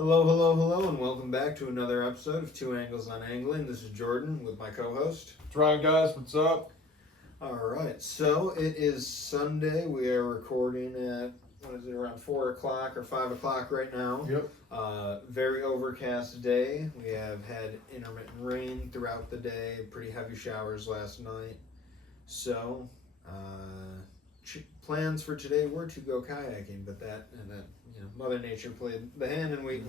Hello, hello, hello, and welcome back to another episode of Two Angles on Angling. This is Jordan with my co-host. It's Ryan, guys. What's up? All right, so it is Sunday. We are recording at, around 4 o'clock or 5 o'clock right now. Yep. Very overcast day. We have had intermittent rain throughout the day, pretty heavy showers last night. So, plans for today were to go kayaking, but that Mother Nature played the hand, and we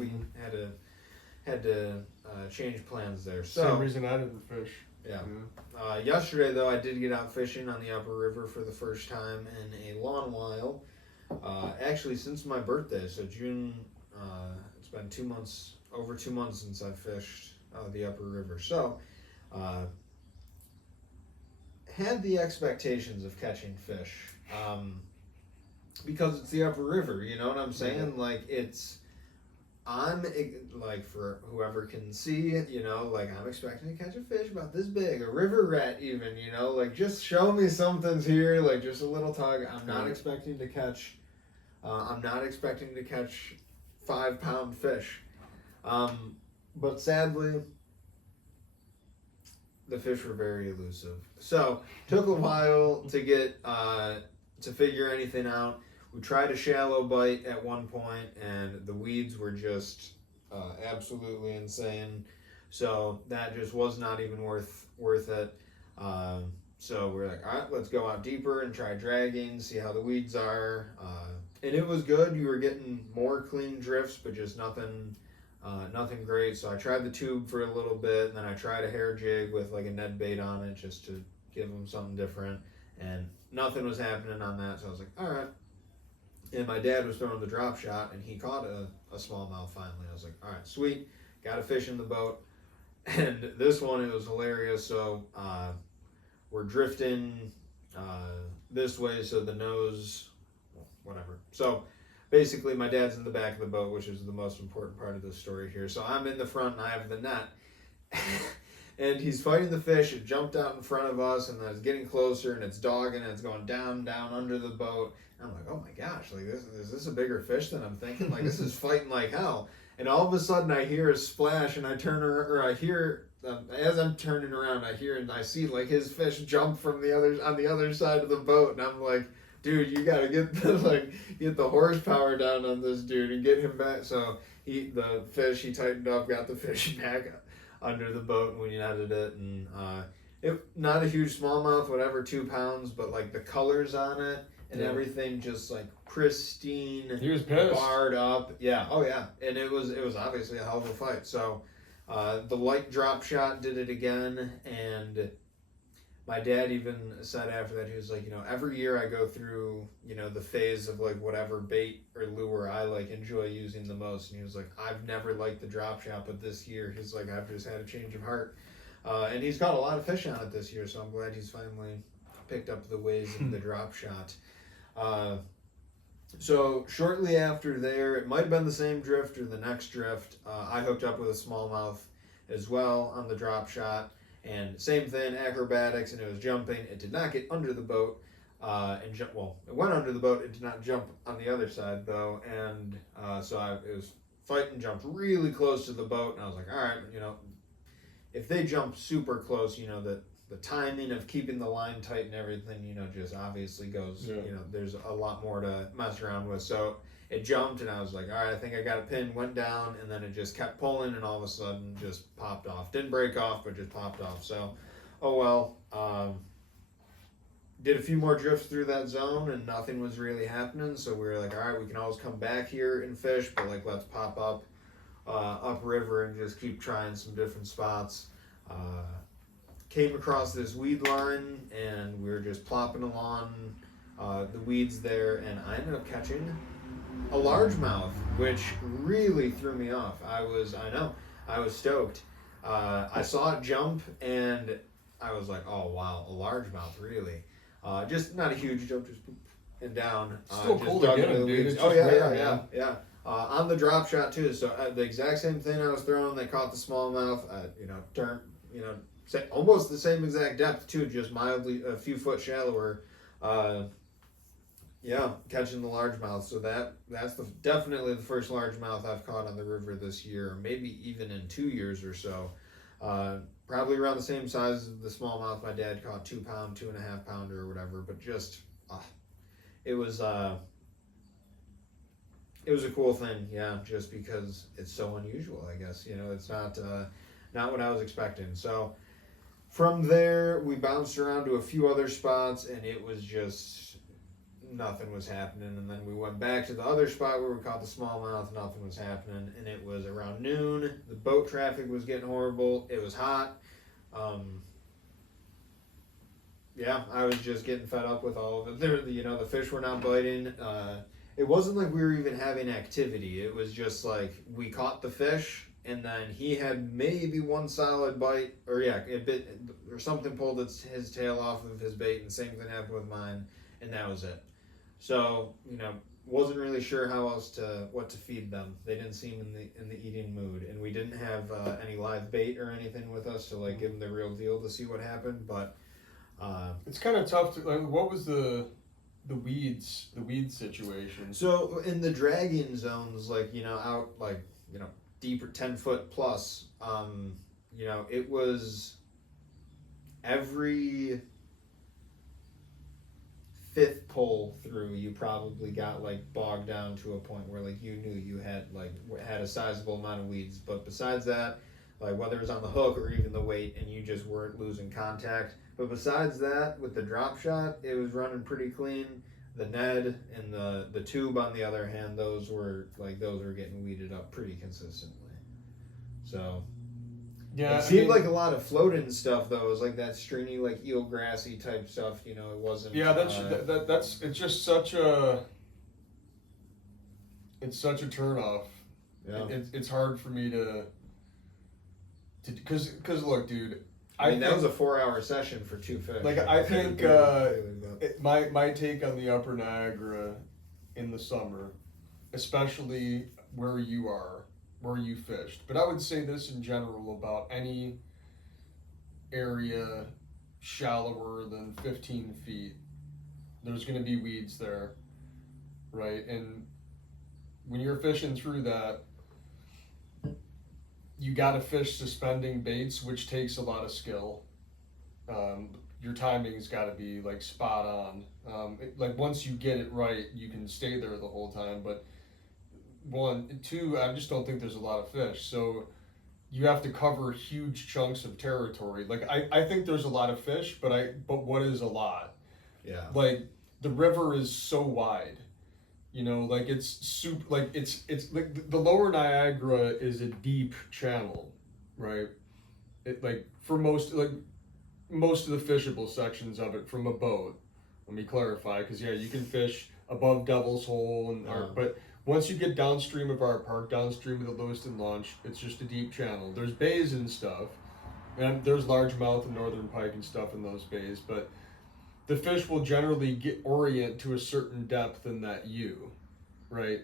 had to change plans there. So Same reason I didn't fish. yeah. Yesterday though, I did get out fishing on the upper river for the first time in a long while. Actually, since my birthday, so June. It's been 2 months, over 2 months since I fished the upper river. So. Had the expectations of catching fish because it's the upper river, you know what I'm saying? Like I'm like, for whoever can see, I'm expecting to catch a fish about this big, a river rat even, like just show me something's here, like just a little tug. I'm not expecting to catch 5-pound fish, but sadly the fish were very elusive. So took a while to get to figure anything out. We tried a shallow bite at one point, and the weeds were just absolutely insane. So that just was not even worth it. So we're like, all right, let's go out deeper and try dragging, see how the weeds are. And it was good. You were getting more clean drifts, but just nothing great. So I tried the tube for a little bit, and then I tried a hair jig with like a Ned bait on it just to give them something different, and nothing was happening on that. So I was like, all right. And my dad was throwing the drop shot, and he caught a smallmouth finally. I was like, all right, sweet, got a fish in the boat. And this one, it was hilarious. So we're drifting this way, so the nose, whatever. So basically, my dad's in the back of the boat, which is the most important part of this story here. So I'm in the front, and I have the net. And he's fighting the fish. It jumped out in front of us, and it's getting closer, and it's dogging, and it's going down under the boat. And I'm like, oh my gosh, like is this a bigger fish than I'm thinking? Like, this is fighting like hell. And all of a sudden, I hear a splash, and I turn around, or I hear, as I'm turning around, I hear and I see like his fish jump from on the other side of the boat, and I'm like, dude, you gotta get the horsepower down on this dude and get him back. So he tightened up, got the fish back under the boat, and we netted it. And it not a huge smallmouth, whatever, 2 pounds, but like the colors on it and everything just like pristine. He was pissed. Barred up. Yeah. Oh yeah. And it was obviously a hell of a fight. So the light drop shot did it again, and my dad even said after that, he was like, every year I go through, the phase of like whatever bait or lure I like enjoy using the most. And he was like, I've never liked the drop shot, but this year he's like, I've just had a change of heart. And he's got a lot of fish on it this year, so I'm glad he's finally picked up the ways of the drop shot. So shortly after there, it might have been the same drift or the next drift, I hooked up with a smallmouth as well on the drop shot. And same thing, acrobatics, and it was jumping. It did not get under the boat, it went under the boat. It did not jump on the other side though, and it was fighting, jumped really close to the boat, and I was like, all right, if they jump super close, that the timing of keeping the line tight and everything, just obviously goes, there's a lot more to mess around with. So it jumped, and I was like, all right, I think I got a pin, went down, and then it just kept pulling, and all of a sudden just popped off. Didn't break off, but just popped off. So, oh well. Did a few more drifts through that zone, and nothing was really happening. So we were like, all right, we can always come back here and fish, but like, let's pop up upriver and just keep trying some different spots. Came across this weed line, and we were just plopping along the weeds there, and I ended up catching a largemouth, which really threw me off. I was stoked. I saw it jump, and I was like, oh wow, a largemouth, really. Just not a huge jump, just boop, and down. Still just cool to get him, dude. Oh yeah. On the drop shot too. So the exact same thing I was throwing, they caught the smallmouth. Turned, almost the same exact depth too, just mildly a few foot shallower. Yeah, catching the largemouth. So that's definitely the first largemouth I've caught on the river this year, maybe even in 2 years or so. Probably around the same size as the smallmouth my dad caught, 2 pound, 2.5 pounder or whatever. But just it was it was a cool thing, yeah. Just because it's so unusual, I guess. It's not what I was expecting. So from there, we bounced around to a few other spots, and it was just nothing was happening. And then we went back to the other spot where we caught the smallmouth. Nothing was happening, and it was around noon. The boat traffic was getting horrible. It was hot. Yeah, I was just getting fed up with all of it. The fish were not biting. It wasn't like we were even having activity. It was just like we caught the fish, and then he had maybe one solid bite, or yeah, it bit or something pulled his tail off of his bait, and the same thing happened with mine, and that was it. So wasn't really sure what to feed them. They didn't seem in the eating mood, and we didn't have any live bait or anything with us to like give them the real deal to see what happened. But it's kind of tough to like. What was the weeds situation? so in the dragging zones, out deeper 10 foot plus, it was every fifth pull through you probably got like bogged down to a point where like you knew you had a sizable amount of weeds. But besides that, like whether it was on the hook or even the weight, and you just weren't losing contact. But besides that, with the drop shot, it was running pretty clean. The Ned and the tube, on the other hand, those were getting weeded up pretty consistently. So Yeah, it seemed like a lot of floating stuff though. It was like that stringy, like eel grassy type stuff. It wasn't. Yeah, that's it's just such a turnoff. Yeah. It's hard for me to because look, dude. I mean, that was a 4-hour session for 2 fish. Like I think my take on the Upper Niagara in the summer, especially where you fished, but I would say this in general about any area shallower than 15 feet, there's going to be weeds there, right? And when you're fishing through that, you got to fish suspending baits, which takes a lot of skill. Your timing's got to be like spot on. Like once you get it right, you can stay there the whole time. But two, I just don't think there's a lot of fish. So you have to cover huge chunks of territory. Like I think there's a lot of fish, but what is a lot? Yeah. Like the river is so wide. Like it's super. Like it's like the Lower Niagara is a deep channel, right? It like for most of the fishable sections of it from a boat. Let me clarify, because yeah, you can fish above Devil's Hole but once you get downstream of our park, downstream of the Lewiston Launch, it's just a deep channel. There's bays and stuff, and there's largemouth and northern pike and stuff in those bays, but the fish will generally orient to a certain depth in that right?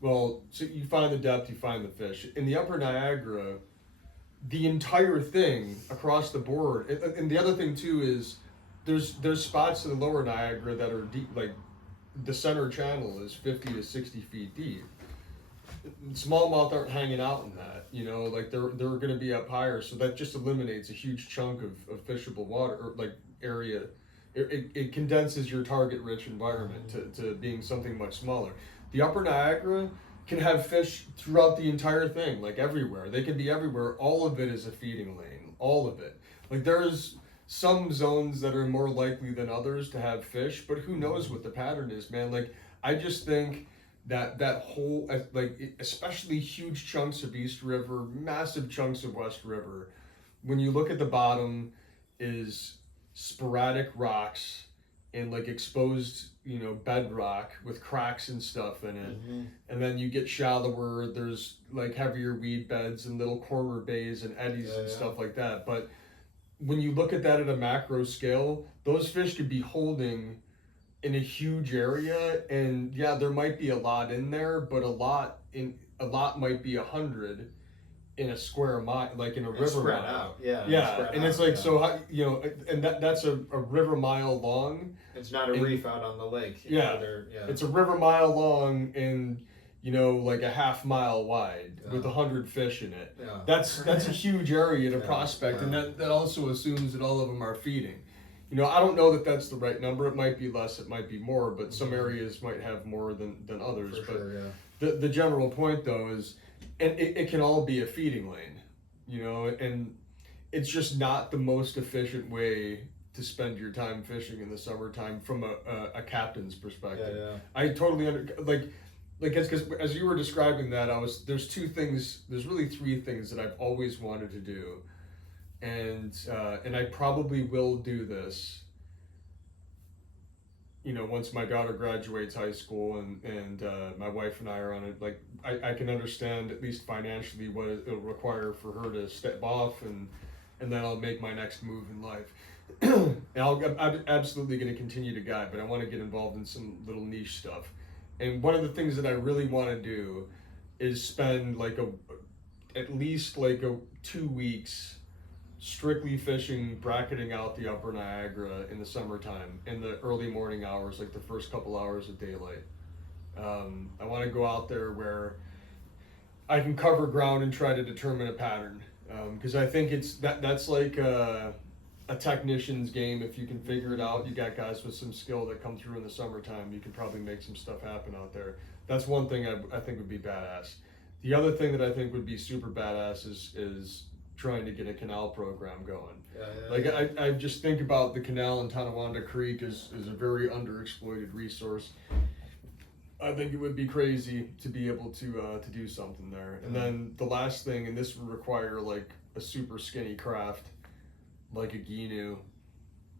Well, so you find the depth, you find the fish. In the Upper Niagara, the entire thing across the board, and the other thing too is there's spots in the Lower Niagara that are deep, like the center channel is 50 to 60 feet deep. Smallmouth aren't hanging out in that, like they're going to be up higher, so that just eliminates a huge chunk of fishable water or like area. It condenses your target-rich environment to being something much smaller. The Upper Niagara can have fish throughout the entire thing, like everywhere. They can be everywhere. All of it is a feeding lane. All of it. Like there's some zones that are more likely than others to have fish, but who knows what the pattern is, man. Like I just think that whole, like especially huge chunks of East River, massive chunks of West River, when you look at the bottom is sporadic rocks and like exposed bedrock with cracks and stuff in it. And then you get shallower, there's like heavier weed beds and little corner bays and eddies and stuff like that. But when you look at that at a macro scale, those fish could be holding in a huge area, and yeah, there might be a lot in there, but a lot might be 100, in a square mile, like in a It's river spread mile. out. Yeah. Yeah, Spread and out, it's like yeah. so how, you know, and that's a river mile long. It's not a reef out on the lake. Yeah, Yeah. it's a river mile long and you know like a half mile wide with 100 fish in it. Yeah. That's a huge area to Yeah, prospect, yeah. and that also assumes that all of them are feeding. You know, I don't know that that's the right number. It might be less, it might be more, but some areas might have more than others. For but sure, yeah. the general point though is, and it can all be a feeding lane, you know, and it's just not the most efficient way to spend your time fishing in the summertime from a captain's perspective. Yeah, yeah. I totally like as you were describing that, there's really three things that I've always wanted to do, and I probably will do this. You know, once my daughter graduates high school and my wife and I are on it, like I can understand at least financially what it'll require for her to step off, and then I'll make my next move in life. And I'm absolutely going to continue to guide, but I want to get involved in some little niche stuff. And one of the things that I really want to do is spend at least 2 weeks strictly fishing, bracketing out the upper Niagara in the summertime, in the early morning hours, like the first couple hours of daylight. I want to go out there where I can cover ground and try to determine a pattern, because I think that's like a technician's game. If you can figure it out, you got guys with some skill that come through in the summertime, you can probably make some stuff happen out there. That's one thing I think would be badass. The other thing that I think would be super badass is trying to get a canal program going. I just think about the canal in Tonawanda Creek as a very underexploited resource. I think it would be crazy to be able to do something there. And then the last thing, and this would require like a super skinny craft, like a Ginu,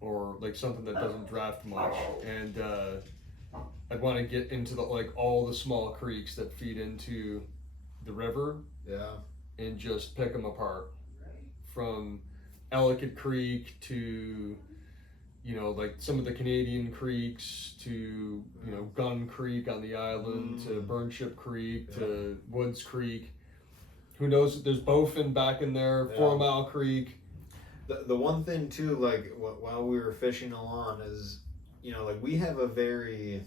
or like something that doesn't draft much. And I'd want to get into all the small creeks that feed into the river. Yeah. And just pick them apart, from Ellicott Creek to, you know, like some of the Canadian creeks to, you know, Gun Creek on the island to Burnship Creek to Woods Creek. Who knows? There's Bowfin back in there, 4 Mile Creek. The one thing too, like while we were fishing along, is, you know, like we have a very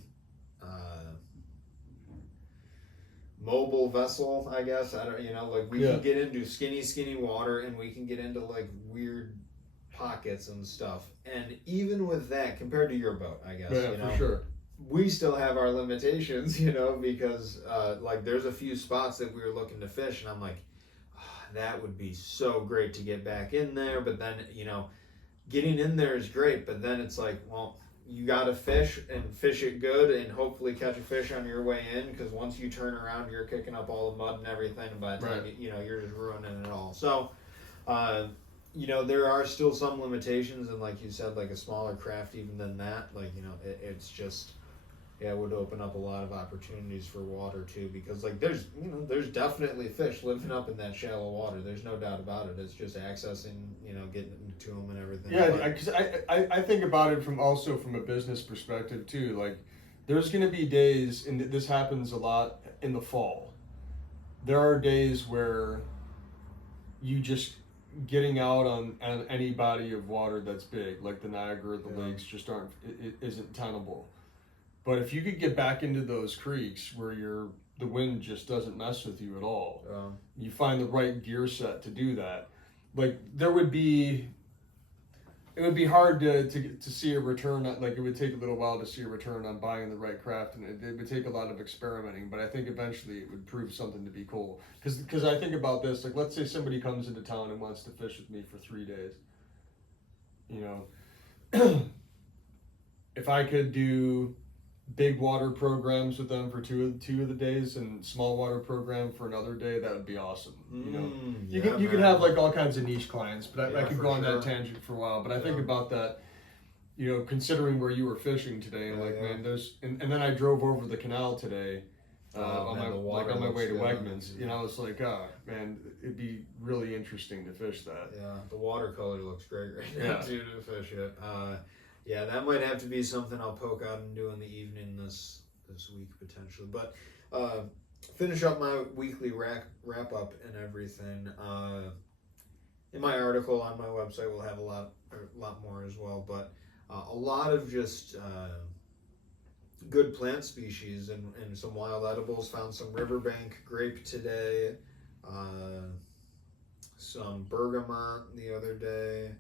mobile vessel, I guess. I don't, you know, like we can get into skinny water, and we can get into like weird pockets and stuff. And even with that, compared to your boat, I guess, Yeah, you know, for sure. we still have our limitations, you know, because like there's a few spots that we were looking to fish, and I'm like, that would be so great to get back in there. But then, you know, getting in there is great, but then it's like, well, you got to fish and fish it good and hopefully catch a fish on your way in, because once you turn around, you're kicking up all the mud and everything, and by the time you know, you're just ruining it all. So you know, there are still some limitations, and like you said, like a smaller craft even than that, like, you know, it's just, yeah, it would open up a lot of opportunities for water too, because like there's, you know, there's definitely fish living up in that shallow water. There's no doubt about it. It's just accessing, you know, getting to them and everything. Yeah, because I think about it from a business perspective too. Like, there's going to be days, and this happens a lot in the fall. There are days where you just getting out on any body of water that's big, like the Niagara or the lakes, just isn't tenable. But if you could get back into those creeks where the wind just doesn't mess with you at all, you find the right gear set to do that. Like, it would be hard to see a return. Like, it would take a little while to see a return on buying the right craft, and it would take a lot of experimenting. But I think eventually it would prove something to be cool. Because I think about this, like, let's say somebody comes into town and wants to fish with me for 3 days. You know, if I could do big water programs with them for two of the days, and small water program for another day, that would be awesome. You know, you could have like all kinds of niche clients, but I could go on that tangent for a while. But I think about that, you know, considering where you were fishing today, and man, there's and then I drove over the canal today on my way to Wegmans. You know, it's like, man, it'd be really interesting to fish that. Yeah, the watercolor looks great right now too, to fish it. Yeah, that might have to be something I'll poke out and do in the evening this week potentially. But finish up my weekly wrap up and everything. In my article on my website, we'll have a lot more as well. But a lot of just good plant species and some wild edibles. Found some riverbank grape today. Some bergamot the other day.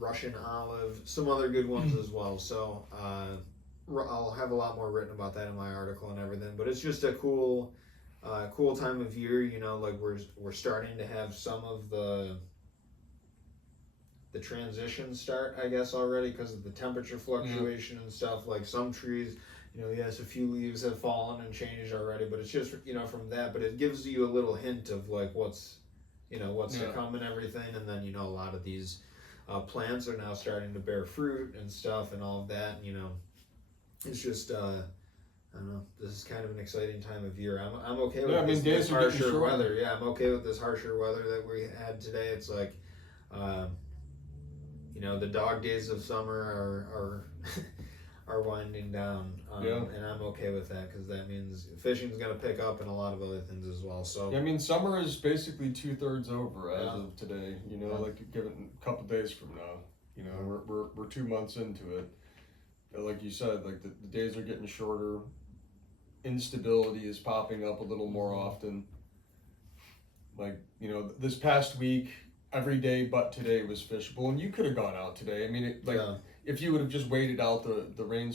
Russian olive, some other good ones as well. So I'll have a lot more written about that in my article and everything. But it's just a cool time of year. You know, like we're starting to have some of the transitions start, I guess, already because of the temperature fluctuation and stuff. Like some trees, you know, yes, a few leaves have fallen and changed already, but it's just, you know, from that. But it gives you a little hint of like what's to come and everything. And then, you know, a lot of these plants are now starting to bear fruit and stuff and all of that. And, you know, it's just I don't know. This is kind of an exciting time of year. I'm okay with this harsher weather. Yeah, I'm okay with this harsher weather that we had today. It's like, you know, the dog days of summer are winding down, and I'm okay with that because that means fishing's going to pick up and a lot of other things as well. So yeah, I mean, summer is basically 2/3 over as of today. You know, like given a couple days from now. You know, we're 2 months into it. Like you said, like the days are getting shorter. Instability is popping up a little more often. Like, you know, this past week, every day but today was fishable, and you could have gone out today. I mean, if you would have just waited out the rain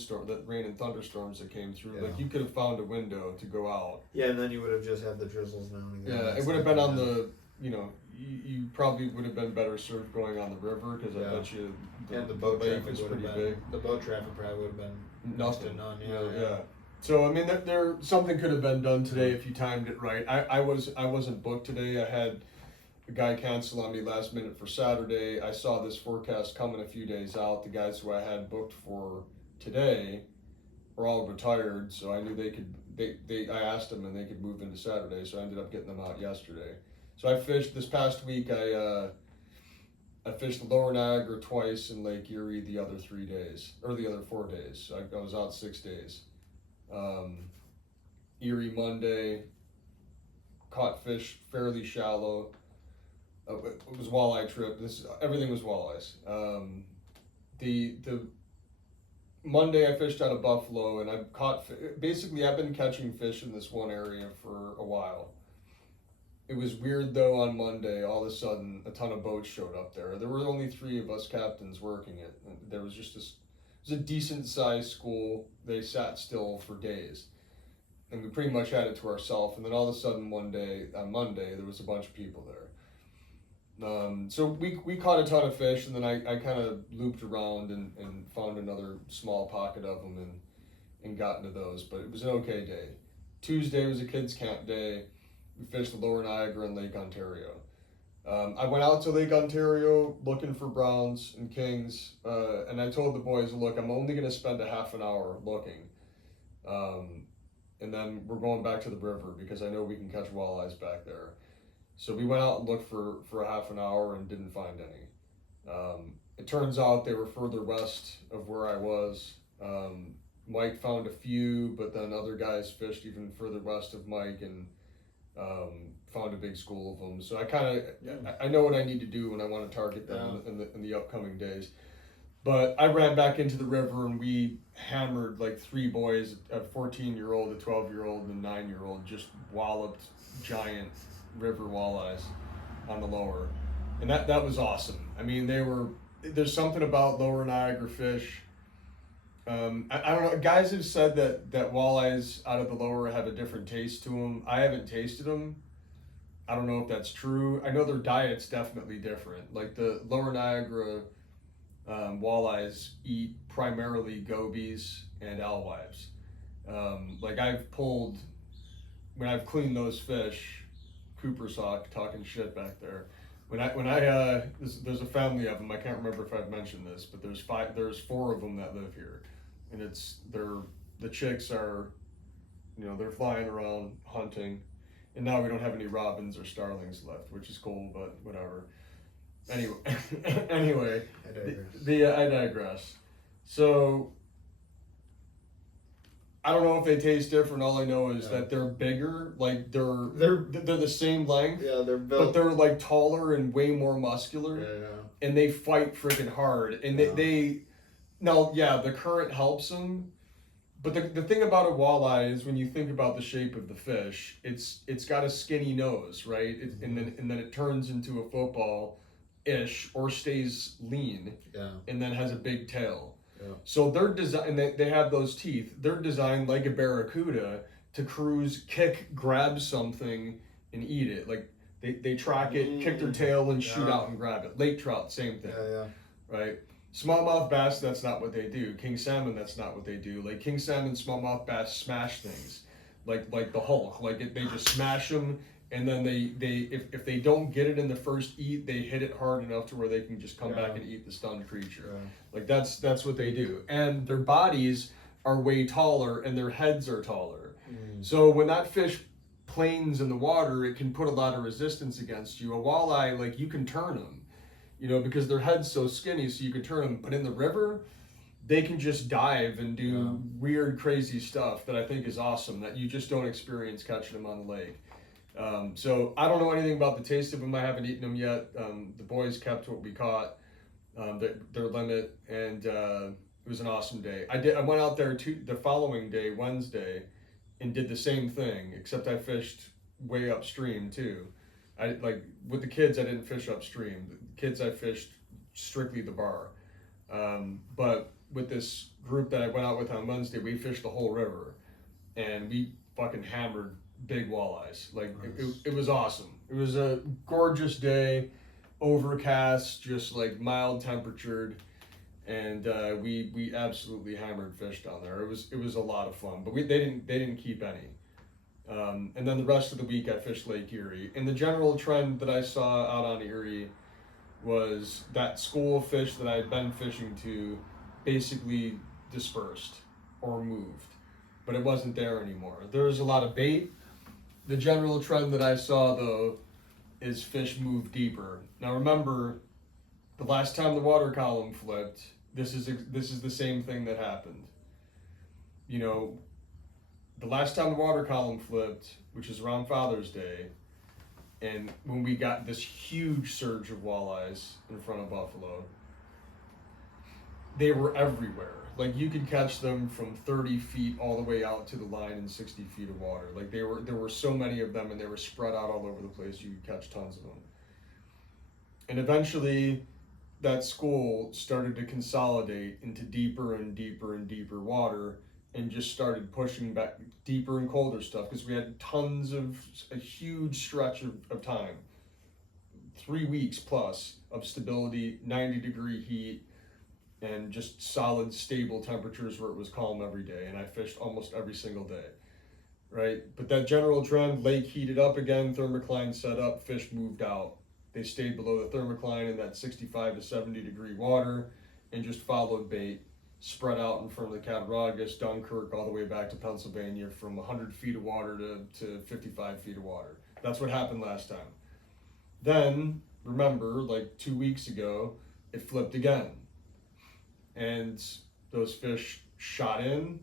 and thunderstorms that came through, like you could have found a window to go out. Yeah, and then you would have just had the drizzles now and again. Yeah, it would have been on the, you know, you probably would have been better served going on the river because I bet you the boat traffic was pretty big. The boat traffic probably would have been nothing. None. Yeah. So I mean, there something could have been done today if you timed it right. I wasn't booked today. I had a guy cancel on me last minute for Saturday. I saw this forecast coming a few days out. The guys who I had booked for today were all retired, so I knew they could. I asked them and they could move into Saturday, so I ended up getting them out yesterday. So I fished this past week. I fished the Lower Niagara twice and Lake Erie the other 3 days, or the other 4 days. So I was out 6 days. Erie Monday, caught fish fairly shallow. It was walleye trip. Everything was walleyes. The Monday I fished out of Buffalo, and I've caught. Basically, I've been catching fish in this one area for a while. It was weird though. On Monday, all of a sudden, a ton of boats showed up there. There were only 3 of us captains working it. And there was just this. It was a decent sized school. They sat still for days, and we pretty much had it to ourselves. And then all of a sudden, one day on Monday, there was a bunch of people there. So we caught a ton of fish, and then I kind of looped around and found another small pocket of them and got into those, but it was an okay day. Tuesday was a kids camp day. We fished the Lower Niagara and Lake Ontario. I went out to Lake Ontario looking for browns and kings, and I told the boys, look, I'm only going to spend a half an hour looking, and then we're going back to the river because I know we can catch walleyes back there. So we went out and looked for a half an hour and didn't find any. It turns out they were further west of where I was. Mike found a few, but then other guys fished even further west of Mike and found a big school of them. So I know what I need to do when I want to target them in the upcoming days. But I ran back into the river and we hammered like 3 boys, a 14-year-old, a 12-year-old, and a 9-year-old, just walloped giant river walleyes on the lower, and that was awesome. I mean, there's something about Lower Niagara fish. I don't know, guys have said that walleyes out of the lower have a different taste to them. I haven't tasted them. I don't know if that's true. I know their diet's definitely different. Like the Lower Niagara walleyes eat primarily gobies and alewives. Like when I've cleaned those fish, Cooper's Hawk talking shit back there. There's a family of them. I can't remember if I've mentioned this, but there's 4 of them that live here, and the chicks are, you know, they're flying around hunting, and now we don't have any robins or starlings left, which is cool, but whatever. Anyway, I digress. So I don't know if they taste different. All I know is that they're bigger. Like they're the same length. Yeah, they're but built. they're like taller and way more muscular. Yeah. And they fight freaking hard. And they now, yeah, the current helps them. But the thing about a walleye is when you think about the shape of the fish, it's got a skinny nose, right? And then it turns into a football ish or stays lean. Yeah. And then has a big tail. Yeah. So they're designed, and they have those teeth. They're designed like a barracuda to cruise, kick, grab something, and eat it. Like they track it, kick their tail, and shoot out and grab it. Lake trout, same thing. Yeah. Right? Smallmouth bass, that's not what they do. King salmon, that's not what they do. Like king salmon, smallmouth bass smash things, like the Hulk. Like they just smash them, and then if they don't get it in the first eat, they hit it hard enough to where they can just come back and eat the stunned creature. Yeah. Like that's what they do. And their bodies are way taller, and their heads are taller. So when that fish planes in the water, it can put a lot of resistance against you. A walleye, like you can turn them. Because their head's so skinny, so you can turn them. But in the river, they can just dive and do weird, crazy stuff that I think is awesome, that you just don't experience catching them on the lake. So I don't know anything about the taste of them. I haven't eaten them yet. The boys kept what we caught, their limit, and it was an awesome day. I went out there the following day, Wednesday, and did the same thing, except I fished way upstream too. With the kids, I didn't fish upstream. The kids, I fished strictly the bar. But with this group that I went out with on Wednesday, we fished the whole river, and we fucking hammered big walleyes. Like nice. It was awesome. It was a gorgeous day, overcast, just like mild temperatured, and we absolutely hammered fish down there. It was a lot of fun. But they didn't keep any. And then the rest of the week I fished Lake Erie. And the general trend that I saw out on Erie was that school of fish that I had been fishing to basically dispersed or moved. But it wasn't there anymore. There was a lot of bait. The general trend that I saw, though, is fish move deeper. Now remember, the last time the water column flipped, this is the same thing that happened. The last time the water column flipped, which is around Father's Day, and when we got this huge surge of walleyes in front of Buffalo, they were everywhere. Like you could catch them from 30 feet all the way out to the line in 60 feet of water. Like there were so many of them, and they were spread out all over the place. You could catch tons of them. And eventually, that school started to consolidate into deeper and deeper and deeper water, and just started pushing back deeper and colder stuff, because we had a huge stretch of time, 3 weeks plus of stability, 90-degree heat, and just solid, stable temperatures where it was calm every day. And I fished almost every single day, right? But that general trend, lake heated up again, thermocline set up, fish moved out. They stayed below the thermocline in that 65 to 70-degree water and just followed bait, spread out in front of the Cattaraugus, Dunkirk, all the way back to Pennsylvania, from 100 feet of water to 55 feet of water. That's what happened last time. Then, remember, like 2 weeks ago, it flipped again. And those fish shot in.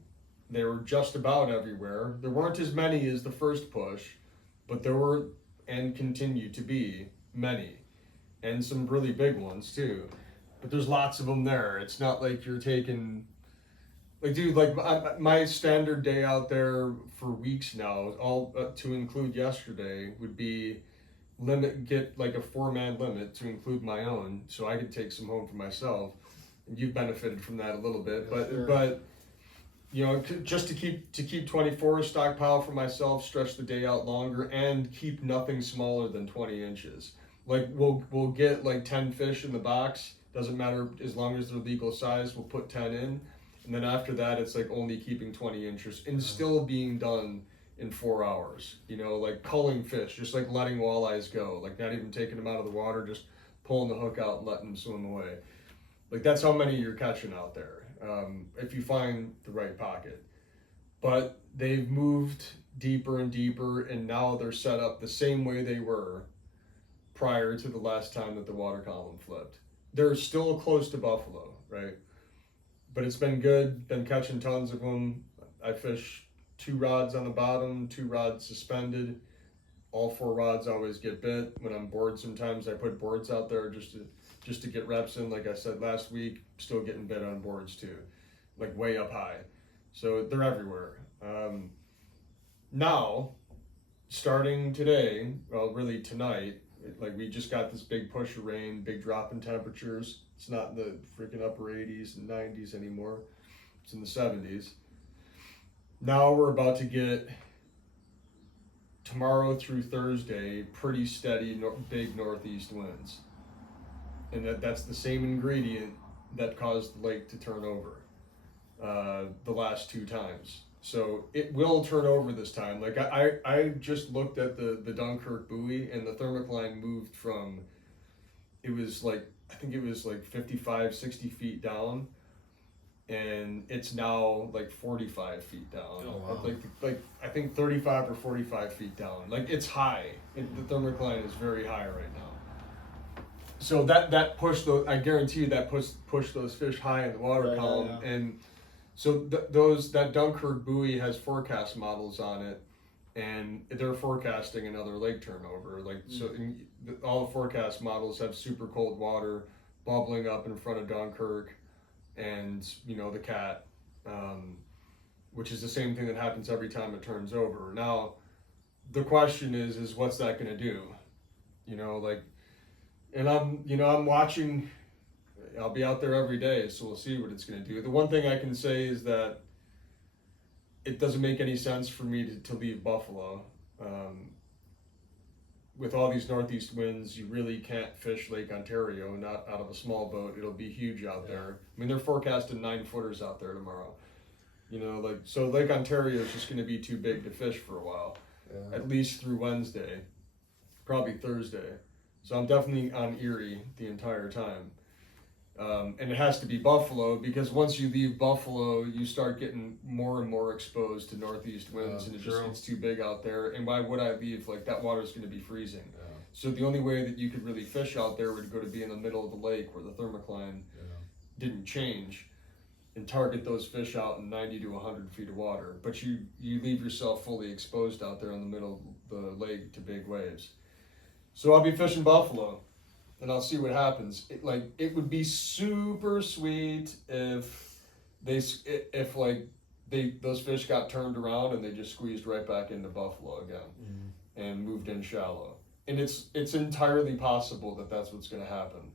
They were just about everywhere. There weren't as many as the first push, but there were, and continue to be, many. And some really big ones, too. But there's lots of them there. It's not like you're taking, like, dude, like my standard day out there for weeks now, all to include yesterday, would be get like a 4-man limit to include my own, so I could take some home for myself. And you've benefited from that a little bit, but just to keep 24 stockpile for myself, stretch the day out longer, and keep nothing smaller than 20 inches. Like we'll get like 10 fish in the box. Doesn't matter, as long as they're legal size, we'll put 10 in. And then after that, it's like only keeping 20 inches and still being done in 4 hours. Like culling fish, just like letting walleyes go, like not even taking them out of the water, just pulling the hook out and letting them swim away. Like that's how many you're catching out there, if you find the right pocket. But they've moved deeper and deeper, and now they're set up the same way they were prior to the last time that the water column flipped. They're still close to Buffalo, right? But it's been good, been catching tons of them. I fish 2 rods on the bottom, 2 rods suspended. All 4 rods always get bit. When I'm bored, sometimes I put boards out there just to get reps in. Like I said last week, still getting bit on boards too, like way up high. So they're everywhere. Now, starting today, well, really tonight, like we just got this big push of rain, big drop in temperatures. It's not in the freaking upper 80s and 90s anymore. It's in the 70s. Now we're about to get, tomorrow through Thursday, pretty steady big northeast winds. And that's the same ingredient that caused the lake to turn over the last 2 times. So it will turn over this time. Like I just looked at the Dunkirk buoy, and the thermocline moved from, it was like, I think it was like 55, 60 feet down, and it's now like 45 feet down. Oh, wow. Like I think 35 or 45 feet down. Like it's high. The thermocline is very high right now. So that pushed those, I guarantee you that pushed those fish high in the water column. Yeah. And so that Dunkirk buoy has forecast models on it, and they're forecasting another lake turnover. Like so, all the forecast models have super cold water bubbling up in front of Dunkirk, and the Cat, which is the same thing that happens every time it turns over. Now, the question is what's that going to do? And I'm watching. I'll be out there every day, so we'll see what it's going to do. The one thing I can say is that it doesn't make any sense for me to leave Buffalo. With all these northeast winds, you really can't fish Lake Ontario, not out of a small boat. It'll be huge out there. I mean, they're forecasting 9-footers out there tomorrow. So Lake Ontario is just going to be too big to fish for a while, at least through Wednesday, probably Thursday. So I'm definitely on Erie the entire time. And it has to be Buffalo, because once you leave Buffalo, you start getting more and more exposed to northeast winds, and it just gets too big out there. And why would I leave? Like, that water's going to be freezing. So the only way that you could really fish out there would go to be in the middle of the lake where the thermocline didn't change, and target those fish out in 90 to 100 feet of water. But you leave yourself fully exposed out there in the middle of the lake to big waves. So I'll be fishing Buffalo, and I'll see what happens. It would be super sweet if those fish got turned around and they just squeezed right back into Buffalo again and moved in shallow. And it's entirely possible that that's what's going to happen.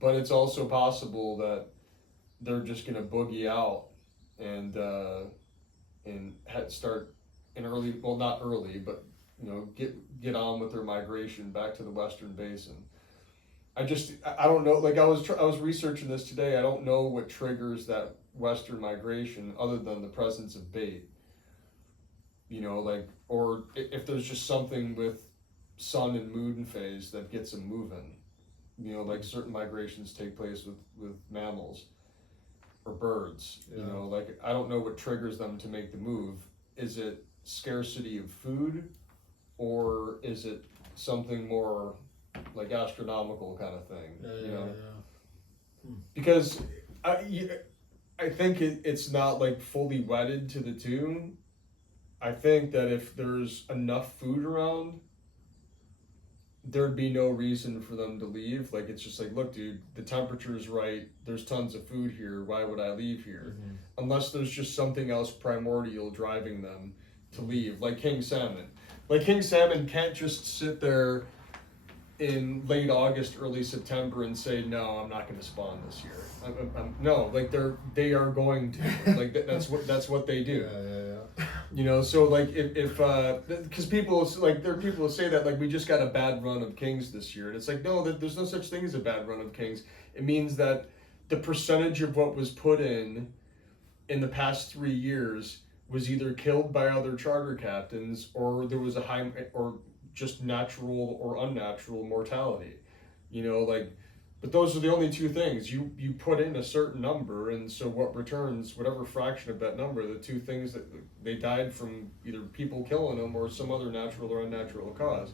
But it's also possible that they're just going to boogie out and start an early, well, not early, but get on with their migration back to the Western Basin. I don't know. Like I was researching this today. I don't know what triggers that Western migration other than the presence of bait. Or if there's just something with sun and moon phase that gets them moving. Like certain migrations take place with mammals or birds. I don't know what triggers them to make the move. Is it scarcity of food, or is it something more like astronomical kind of thing? Because I think it's not like fully wedded to the two. I think that if there's enough food around, there'd be no reason for them to leave. Like, it's just like, look, dude, the temperature's right. There's tons of food here. Why would I leave here? Unless there's just something else primordial driving them to leave, like king salmon. Like, king salmon can't just sit there in late August, early September and say, no, I'm not going to spawn this year. No, like they are going to. Like that's what they do. So like if because people, like, there are people who say that, like, we just got a bad run of kings this year, and it's like, no, there's no such thing as a bad run of kings. It means that the percentage of what was put in the past 3 years was either killed by other charter captains, or there was a high, or just natural or unnatural mortality. But those are the only two things. You put in a certain number, and so what returns, whatever fraction of that number, the two things that they died from, either people killing them or some other natural or unnatural cause.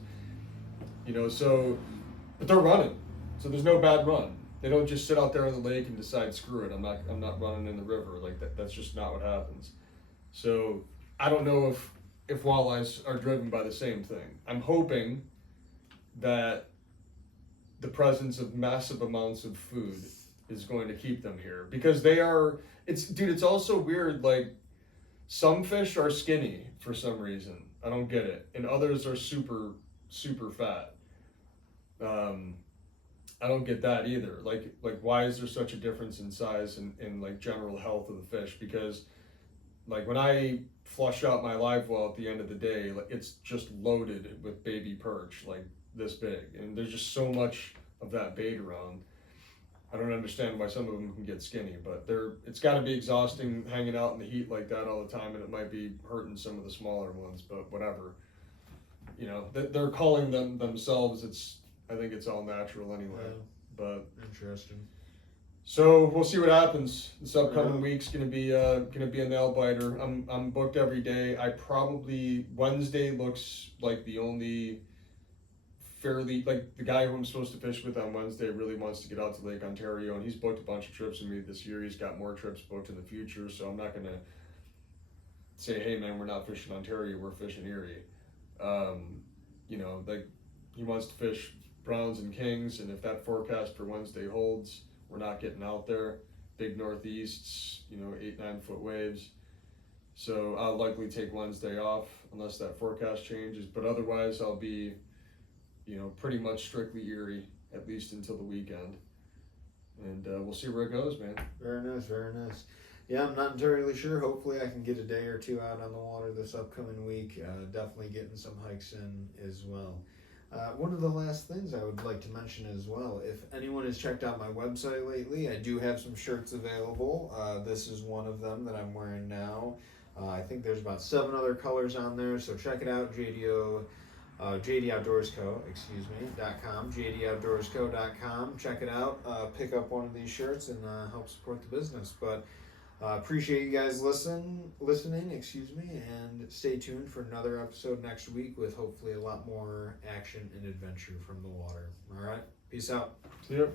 But they're running, so there's no bad run. They don't just sit out there on the lake and decide, screw it, I'm not running in the river. Like that's just not what happens. So I don't know if walleyes are driven by the same thing. I'm hoping that the presence of massive amounts of food is going to keep them here, because they are. It's also weird. Like, some fish are skinny for some reason. I don't get it, and others are super fat. I don't get that either. Like why is there such a difference in size and like general health of the fish? Because like when I flush out my live well at the end of the day, like it's just loaded with baby perch like this big, and there's just so much of that bait around. I don't understand why some of them can get skinny, but it's got to be exhausting hanging out in the heat like that all the time, and it might be hurting some of the smaller ones, but whatever. You know, they're calling them themselves. I think it's all natural anyway. Yeah. But Interesting. so we'll see what happens. This upcoming week's gonna be a nail biter. I'm booked every day. I probably Wednesday looks like the only fairly, like, the guy who I'm supposed to fish with on Wednesday really wants to get out to Lake Ontario, and he's booked a bunch of trips with me this year. He's got more trips booked in the future, so I'm not gonna say, hey man, we're not fishing Ontario, we're fishing Erie. You know, like, he wants to fish browns and kings, and if that forecast for Wednesday holds, we're not getting out there. Big northeasts, 8-9 foot waves. So I'll likely take Wednesday off unless that forecast changes, but otherwise I'll be, pretty much strictly Erie, at least until the weekend. And we'll see where it goes, man. Very nice, very nice. Yeah, I'm not entirely sure. Hopefully I can get a day or two out on the water this upcoming week. Definitely getting some hikes in as well. One of the last things I would like to mention as well, if anyone has checked out my website lately, I do have some shirts available. This is one of them that I'm wearing now. I think there's about 7 other colors on there, so check it out, JDOutdoorsco.com, JDOutdoorsco.com. Check it out, pick up one of these shirts and help support the business. But appreciate you guys listening, and stay tuned for another episode next week with hopefully a lot more action and adventure from the water. All right, peace out. See ya.